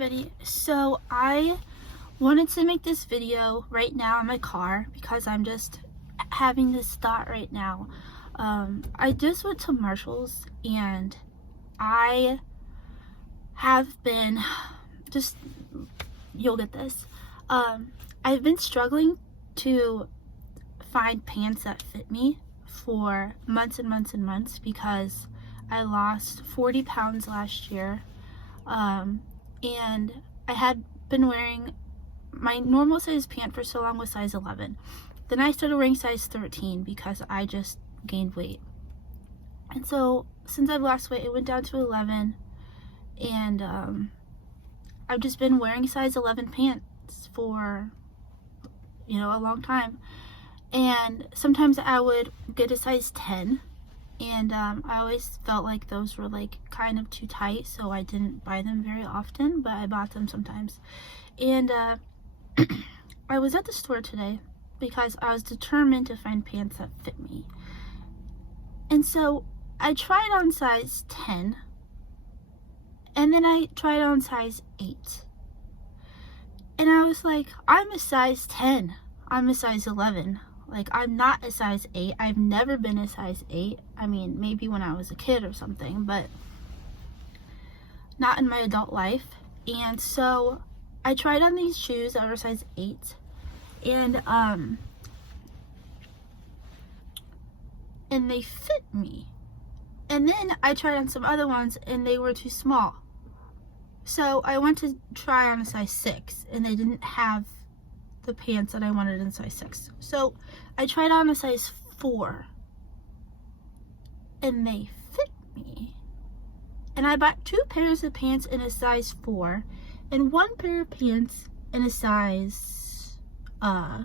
everybody. So I wanted to make this video right now in my car because I'm just having this thought right now. I just went to Marshall's and I have been you'll get this. I've been struggling to find pants that fit me for months and months and months because I lost 40 pounds last year. And I had been wearing my normal size pant for so long was size 11. Then I started wearing size 13 because I just gained weight. And so since I've lost weight, it went down to 11. And I've just been wearing size 11 pants for, a long time. And sometimes I would get a size 10. And I always felt like those were like kind of too tight, so I didn't buy them very often, but I bought them sometimes. And I was at the store today because I was determined to find pants that fit me. And so I tried on size 10, and then I tried on size 8. And I was like, I'm a size 10. I'm a size 11. Like, I'm not a size 8. I've never been a size 8. I mean, maybe when I was a kid or something, but not in my adult life. And so I tried on these shoes that were size 8. And they fit me. And then I tried on some other ones and they were too small. So I went to try on a size 6 and they didn't have the pants that I wanted in size 6. So I tried on a size 4 and they fit me. And I bought 2 pairs of pants in a size 4 and 1 pair of pants in a size 8.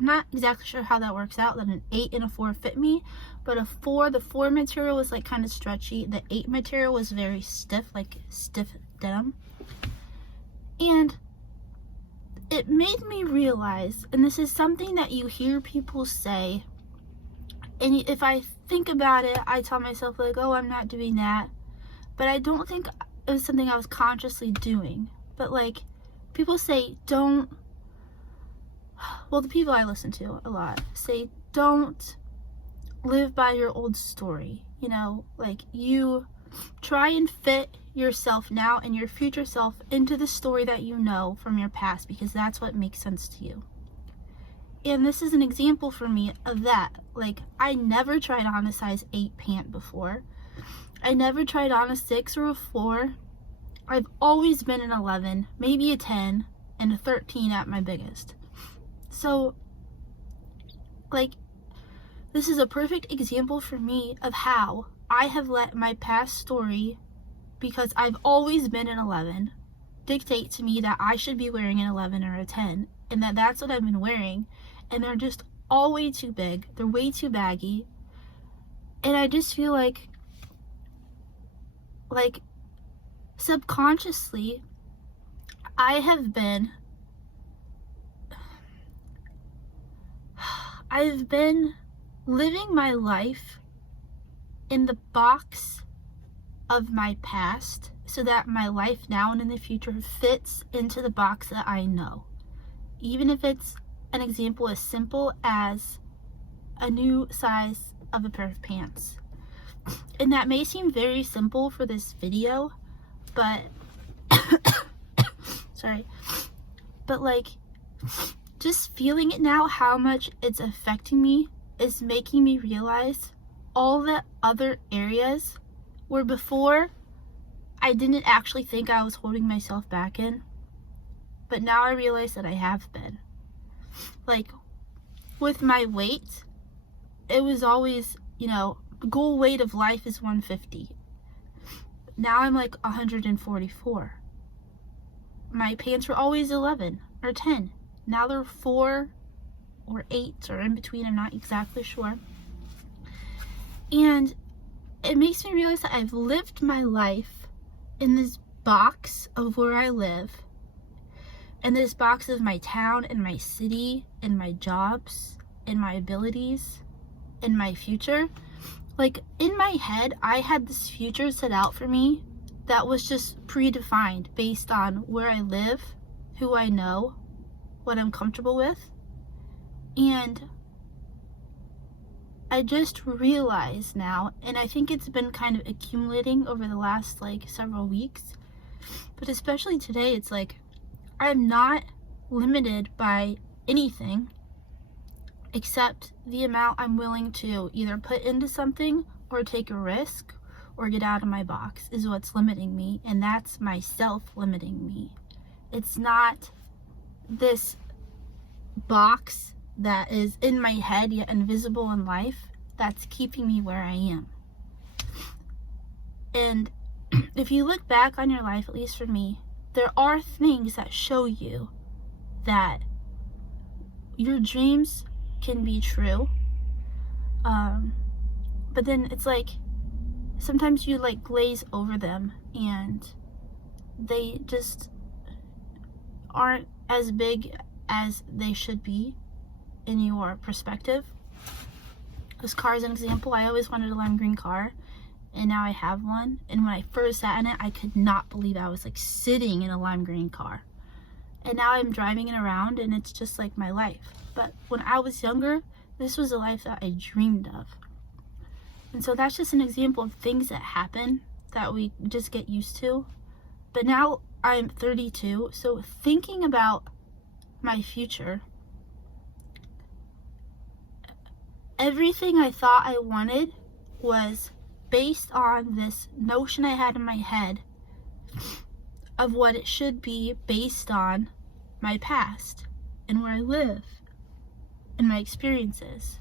I'm not exactly sure how that works out, that an 8 and a 4 fit me, but the 4 material was like kind of stretchy. The 8 material was very stiff, like stiff denim. And it made me realize, and this is something that you hear people say, and if I think about it, I tell myself like, oh, I'm not doing that, but I don't think it was something I was consciously doing. But like, people say the people I listen to a lot say, don't live by your old story, like you try and fit yourself now and your future self into the story that you know from your past, because that's what makes sense to you. And this is an example for me of that. Like, I never tried on a size 8 pant before. I never tried on a 6 or a 4. I've always been an 11, maybe a 10, and a 13 at my biggest. So, like, this is a perfect example for me of how I have let my past story, because I've always been an 11, dictate to me that I should be wearing an 11 or a 10, and that's what I've been wearing, and they're just all way too big, they're way too baggy, and I just feel like subconsciously, I've been living my life in the box of my past so that my life now and in the future fits into the box that I know. Even if it's an example as simple as a new size of a pair of pants. And that may seem very simple for this video, but sorry, but like, just feeling it now, how much it's affecting me, is making me realize all the other areas where before I didn't actually think I was holding myself back in, but now I realize that I have been. Like, with my weight, it was always, the goal weight of life is 150. Now I'm like 144. My pants were always 11 or 10. Now they're 4 or 8 or in between, I'm not exactly sure. And it makes me realize that I've lived my life in this box of where I live, in this box of my town and my city and my jobs and my abilities and my future. Like, in my head, I had this future set out for me that was just predefined based on where I live, who I know, what I'm comfortable with. And I just realized now, and I think it's been kind of accumulating over the last like several weeks, but especially today, it's like I'm not limited by anything except the amount I'm willing to either put into something or take a risk or get out of my box is what's limiting me, and that's myself limiting me. It's not this box that is in my head yet invisible in life that's keeping me where I am. And if you look back on your life, at least for me, there are things that show you that your dreams can be true. But then it's like sometimes you like glaze over them and they just aren't as big as they should be in your perspective. This car is an example. I always wanted a lime green car, and now I have one. And when I first sat in it, I could not believe I was like sitting in a lime green car. And now I'm driving it around, and it's just like my life. But when I was younger, this was a life that I dreamed of. And so that's just an example of things that happen that we just get used to. But now I'm 32, so thinking about my future, everything I thought I wanted was based on this notion I had in my head of what it should be based on my past and where I live and my experiences.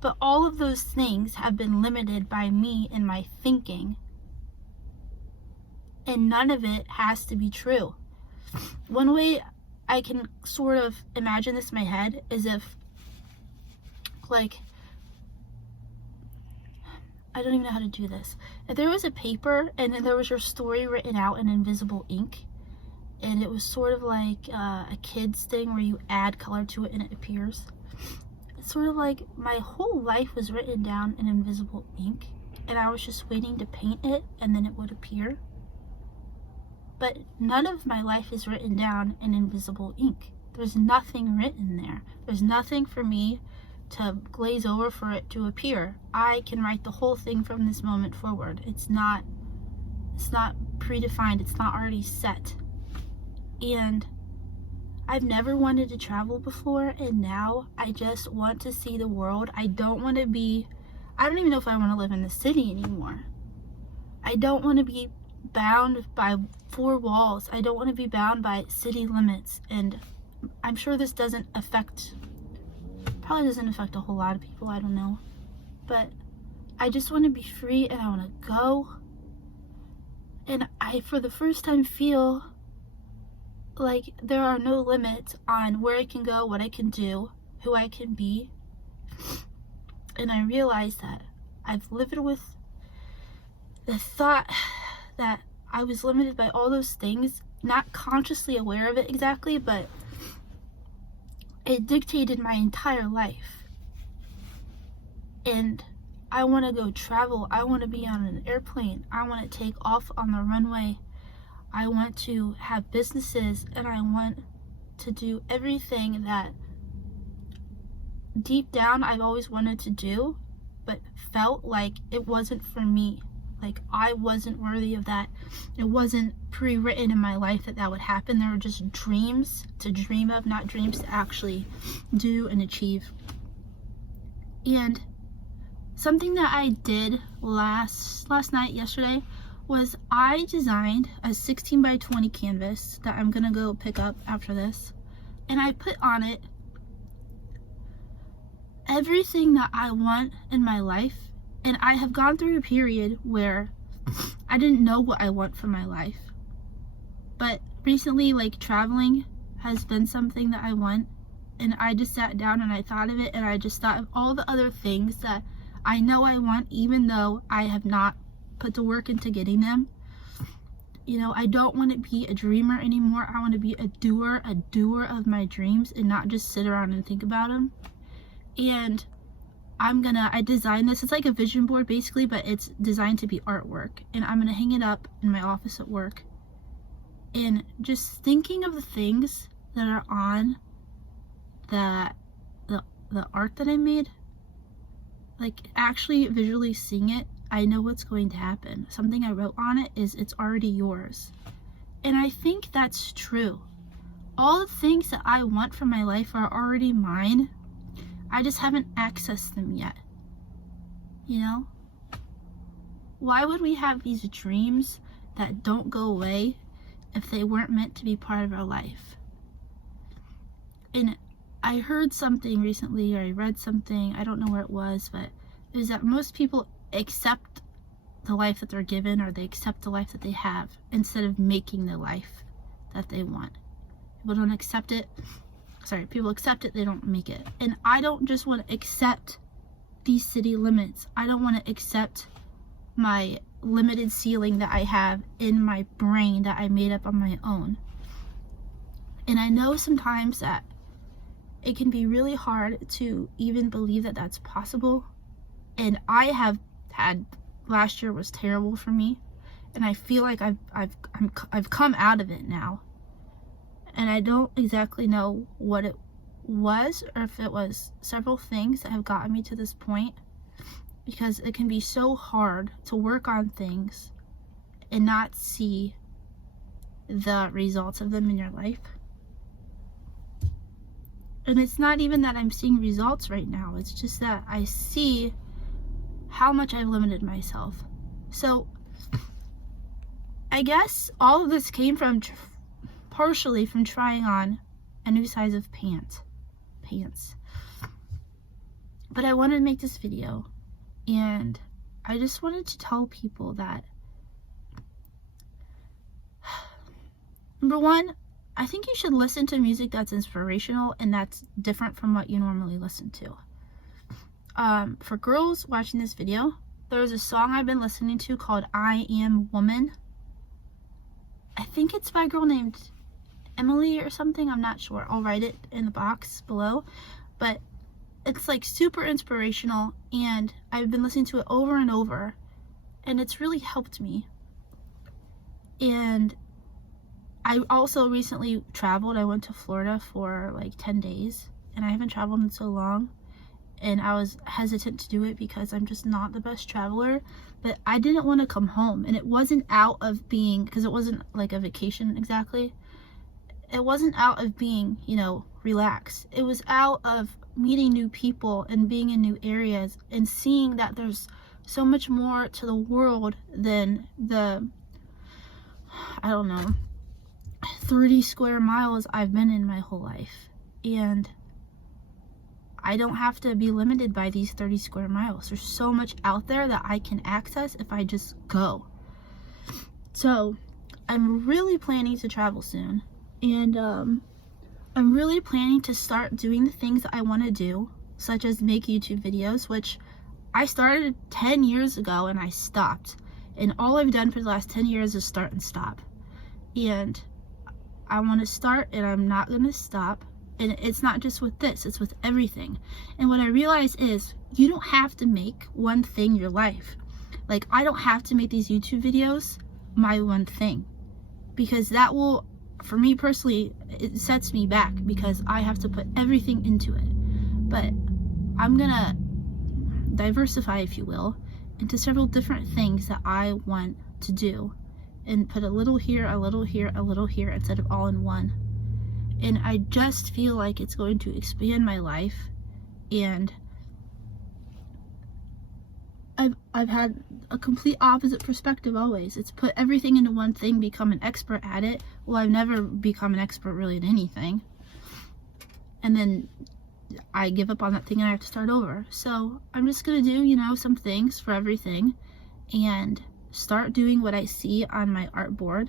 But all of those things have been limited by me and my thinking, and none of it has to be true. One way I can sort of imagine this in my head is if, like, I don't even know how to do this. If there was a paper and then there was your story written out in invisible ink, and it was sort of like a kid's thing where you add color to it and it appears. It's sort of like my whole life was written down in invisible ink, and I was just waiting to paint it and then it would appear. But none of my life is written down in invisible ink. There's nothing written there. There's nothing for me to glaze over for it to appear. I can write the whole thing from this moment forward. It's not predefined. It's not already set. And I've never wanted to travel before, and now I just want to see the world. I don't even know if I want to live in the city anymore. I don't want to be bound by 4 walls. I don't want to be bound by city limits. And I'm sure this probably doesn't affect a whole lot of people, I don't know. But I just want to be free, and I want to go. And I, for the first time, feel like there are no limits on where I can go, what I can do, who I can be. And I realize that I've lived with the thought that I was limited by all those things, not consciously aware of it exactly, but it dictated my entire life. And I want to go travel. I want to be on an airplane. I want to take off on the runway. I want to have businesses, and I want to do everything that deep down I've always wanted to do, but felt like it wasn't for me. Like I wasn't worthy of that. It wasn't pre-written in my life that would happen. There were just dreams to dream of, not dreams to actually do and achieve. And something that I did last night, yesterday, was I designed a 16 by 20 canvas that I'm gonna go pick up after this, and I put on it everything that I want in my life. And I have gone through a period where I didn't know what I want for my life, but recently, like, traveling has been something that I want, and I just sat down and I thought of it, and I just thought of all the other things that I know I want, even though I have not put the work into getting them. You know, I don't want to be a dreamer anymore. I want to be a doer of my dreams, and not just sit around and think about them. And I designed this. It's like a vision board basically, but it's designed to be artwork. And I'm gonna hang it up in my office at work. And just thinking of the things that are on the art that I made, like actually visually seeing it, I know what's going to happen. Something I wrote on it is, it's already yours. And I think that's true. All the things that I want for my life are already mine. I just haven't accessed them yet. You know? Why would we have these dreams that don't go away if they weren't meant to be part of our life? And I heard something recently, or I read something, I don't know where it was, but it was that most people accept the life that they're given, or they accept the life that they have, instead of making the life that they want. People don't accept it. People accept it, they don't make it. And I don't just want to accept these city limits. I don't want to accept my limited ceiling that I have in my brain that I made up on my own. And I know sometimes that it can be really hard to even believe that that's possible. And I have had, last year was terrible for me, and I feel like I've come out of it now. And I don't exactly know what it was, or if it was several things that have gotten me to this point, because it can be so hard to work on things and not see the results of them in your life. And it's not even that I'm seeing results right now, it's just that I see how much I've limited myself. So I guess all of this came from partially from trying on a new size of pants. But I wanted to make this video, and I just wanted to tell people that, number one, I think you should listen to music that's inspirational and that's different from what you normally listen to. For girls watching this video, there's a song I've been listening to called I Am Woman. I think it's by a girl named Emily or something, I'm not sure. I'll write it in the box below. But it's like super inspirational, and I've been listening to it over and over, and it's really helped me. And I also recently traveled. I went to Florida for like 10 days, and I haven't traveled in so long, and I was hesitant to do it because I'm just not the best traveler. But I didn't want to come home, and it wasn't out of being, because it wasn't like a vacation exactly. It wasn't out of being, relaxed. It was out of meeting new people and being in new areas and seeing that there's so much more to the world than the, 30 square miles I've been in my whole life. And I don't have to be limited by these 30 square miles. There's so much out there that I can access if I just go. So I'm really planning to travel soon. And I'm really planning to start doing the things that I want to do, such as make YouTube videos, which I started 10 years ago and I stopped. And all I've done for the last 10 years is start and stop. And I want to start, and I'm not going to stop. And it's not just with this, it's with everything. And what I realize is, you don't have to make one thing your life. Like, I don't have to make these YouTube videos my one thing, because that will, for me personally, it sets me back, because I have to put everything into it. But I'm gonna diversify, if you will, into several different things that I want to do, and put a little here, a little here, a little here, instead of all in one. And I just feel like it's going to expand my life. And I've had a complete opposite perspective always. It's put everything into one thing, become an expert at it. Well, I've never become an expert really at anything. And then I give up on that thing and I have to start over. So I'm just going to do, some things for everything, and start doing what I see on my artboard.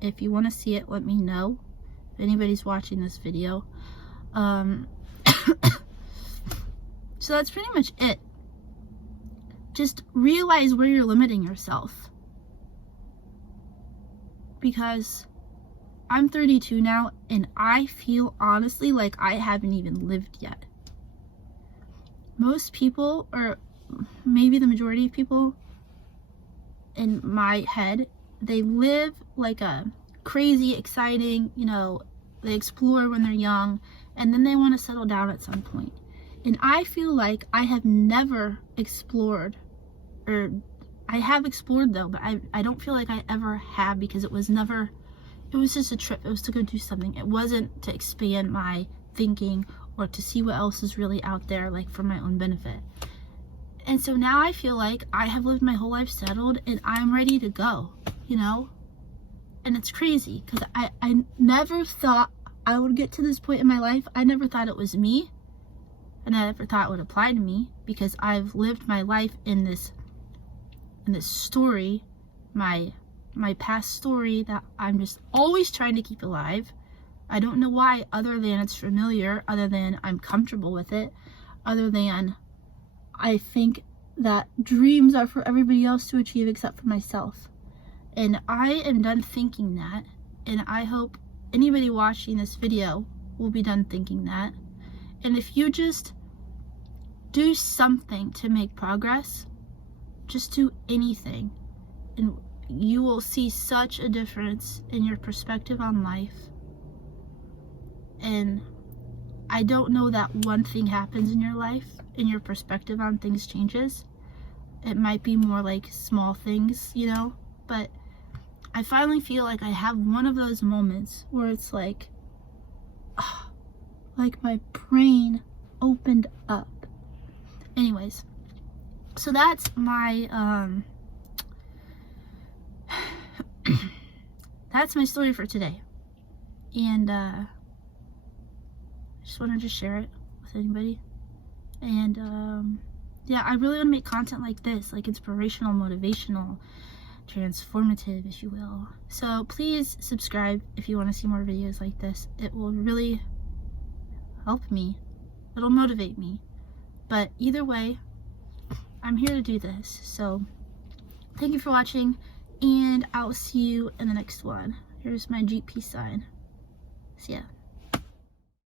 If you want to see it, let me know. If anybody's watching this video. So that's pretty much it. Just realize where you're limiting yourself. Because I'm 32 now, and I feel honestly like I haven't even lived yet. most people, or maybe the majority of people in my head, they live like a crazy, exciting, they explore when they're young, and then they want to settle down at some point. And I feel like I have never explored, or I have explored though, but I don't feel like I ever have, because it was just a trip. It was to go do something. It wasn't to expand my thinking or to see what else is really out there, like for my own benefit. And so now I feel like I have lived my whole life settled and I'm ready to go, And it's crazy because I never thought I would get to this point in my life. I never thought it was me, and I never thought it would apply to me, because I've lived my life in this story, my past story that I'm just always trying to keep alive. I don't know why, other than it's familiar, other than I'm comfortable with it, other than I think that dreams are for everybody else to achieve except for myself. And I am done thinking that, and I hope anybody watching this video will be done thinking that. And if you just do something to make progress, just do anything, and you will see such a difference in your perspective on life. And I don't know that one thing happens in your life and your perspective on things changes. It might be more like small things, but I finally feel like I have one of those moments where it's like my brain opened up. Anyways, so that's my that's my story for today, and I just wanted to share it with anybody. And yeah, I really want to make content like this, like inspirational, motivational, transformative, if you will. So please subscribe if you want to see more videos like this. It will really help me. It'll motivate me. But either way, I'm here to do this. So thank you for watching, and I'll see you in the next one. Here's my Jeep peace sign. See ya.